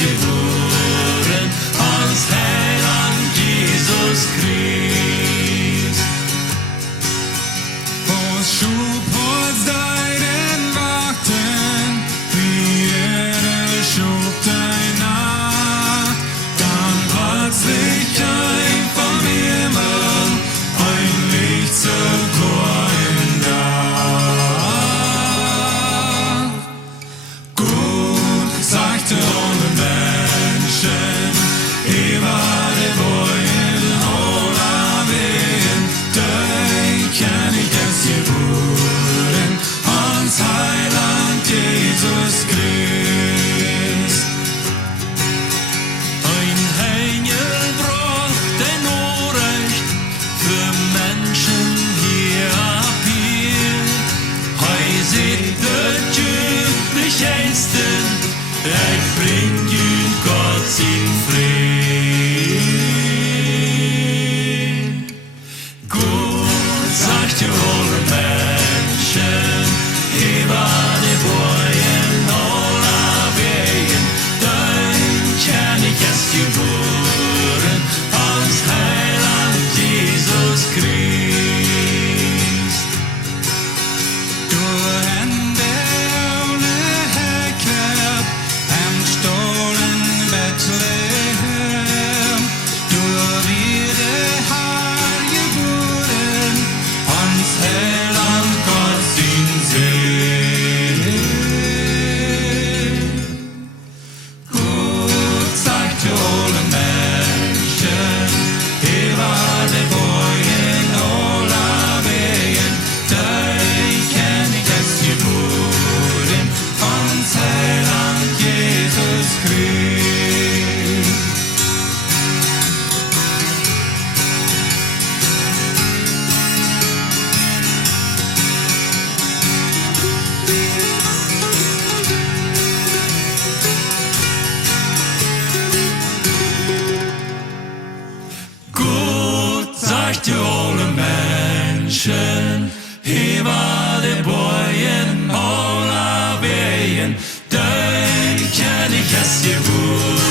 geworden, ans Heiland Jesus Christ. Ons schub uns deinen Warten, wie Erde schub dein nach. Dann plötzlich ein vom Himmel, ein Licht zur Korn da. Gut sagte alle Menschen, ich war der Boy in aller Wehen, kenn ich es geworden, ans Heiland Jesus Christ. Ein Engel bracht den Nachricht für Menschen hier ab hier. Hei seht der Jünglich Einsten, ich bring ihn Gott in Frieden. Gut sagt ihr alle Menschen, ich war der Boy in aller Wegen, dann kenn ich es geworden, ans Heiland Jesus Christ. Du Hände ohne Hecke, am Stollen Bethlehem, du wieder Herr geboren, ans Heiland Gott sin See. Gut sagt alle Menschen, ich war der Boy in aller Wegen, dich kenn ich es geworden, ans Heiland Jesus Christ. Gut sagt ihr alle Menschen, ich war der Boy in aller Wegen, dich kenn ich es geworden.